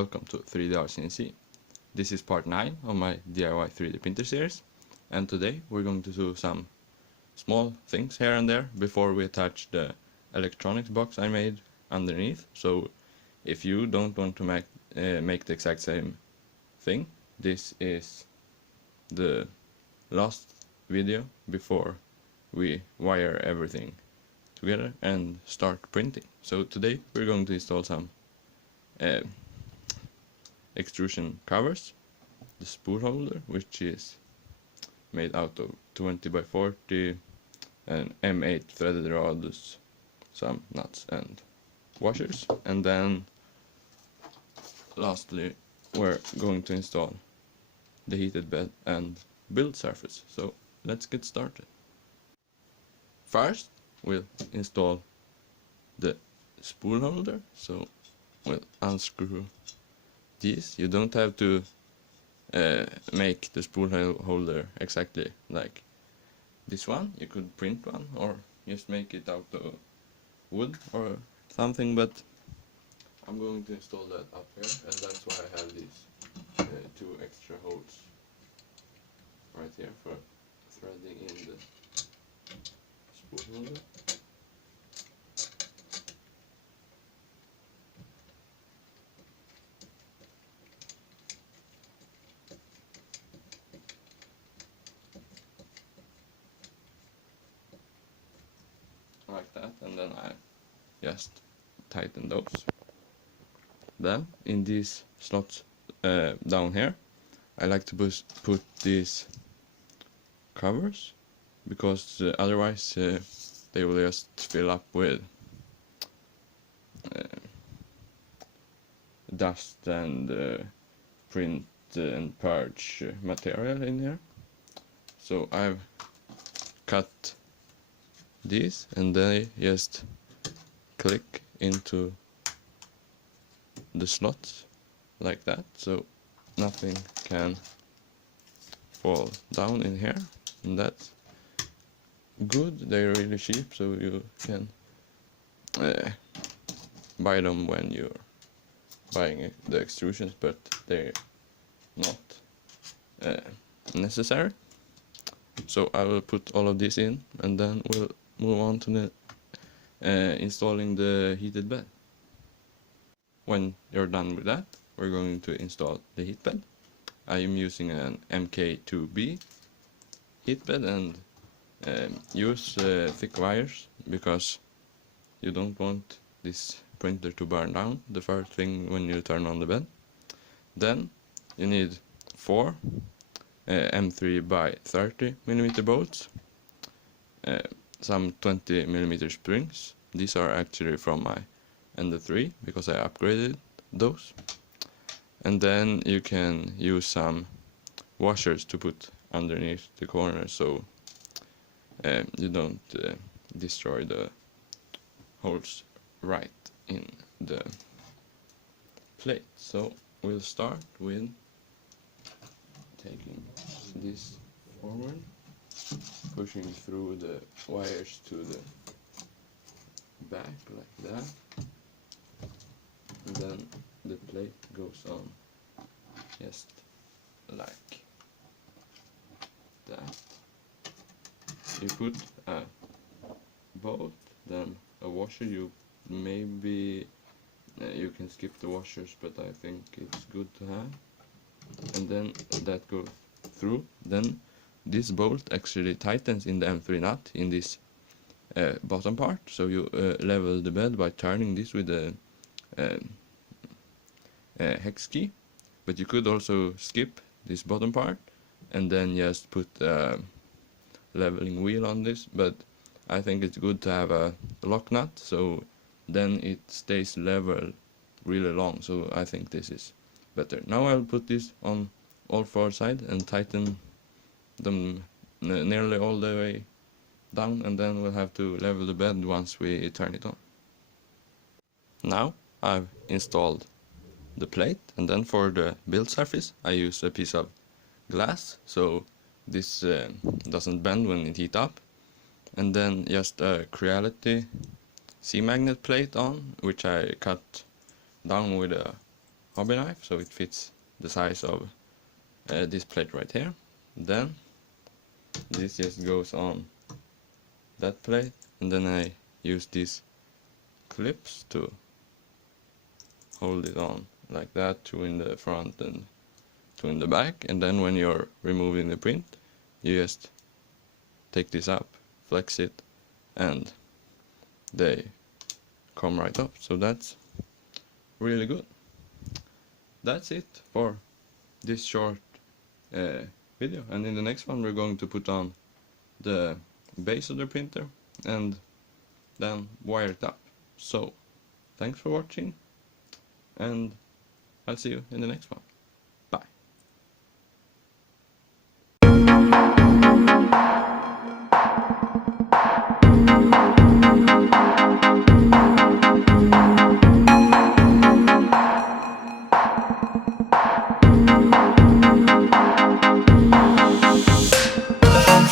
welcome to 3D CNC. This is part 9 of my DIY 3D printer series, and today we're going to do some small things here and there before we attach the electronics box I made underneath. So if you don't want to make the exact same thing, this is the last video before we wire everything together and start printing. So today we're going to install some extrusion covers, the spool holder, which is made out of 20 by 40 and M8 threaded rods, some nuts and washers, and then lastly we're going to install the heated bed and build surface. So let's get started. First we'll install the spool holder, so we'll unscrew these. You don't have to make the spool holder exactly like this one. You could print one or just make it out of wood or something, but I'm going to install that up here, and that's why I have these two extra holes right here for threading in the spool holder. Like that, and then I just tighten those. Then in these slots down here I like to put these covers, because otherwise they will just fill up with dust and print and purge material in here. So I've cut these, and they just click into the slots like that, so nothing can fall down in here, and that's good. They're really cheap, so you can buy them when you're buying the extrusions, but they're not necessary. So I will put all of this in, and then we'll move on to the installing the heated bed. When you're done with that, we're going to install the heat bed. I am using an MK2B heat bed, and use thick wires because you don't want this printer to burn down the first thing when you turn on the bed. Then you need 4 M3 by 30 millimeter bolts, some 20 millimeter springs. These are actually from my Ender 3 because I upgraded those. And then you can use some washers to put underneath the corner, so you don't destroy the holes right in the plate. So we'll start with taking this forward, pushing through the wires to the back like that, and then the plate goes on just like that. You put a bolt, then a washer. You maybe you can skip the washers, but I think it's good to have. And then that goes through. Then this bolt actually tightens in the M3 nut in this bottom part, so you level the bed by turning this with a hex key. But you could also skip this bottom part and then just put a leveling wheel on this, but I think it's good to have a lock nut, so then it stays level really long. So I think this is better. Now I'll put this on all 4 sides and tighten them nearly all the way down, and then we'll have to level the bed once we turn it on. Now I've installed the plate, and then for the build surface I use a piece of glass so this doesn't bend when it heats up, and then just a Creality C-magnet plate on, which I cut down with a hobby knife, so it fits the size of this plate right here. Then this just goes on that plate, and then I use these clips to hold it on like that, two in the front and two in the back, and then when you're removing the print, you just take this up, flex it, and they come right off. So that's really good. That's it for this short video, and in the next one we're going to put on the base of the printer and then wire it up. So thanks for watching, and I'll see you in the next one. Bye.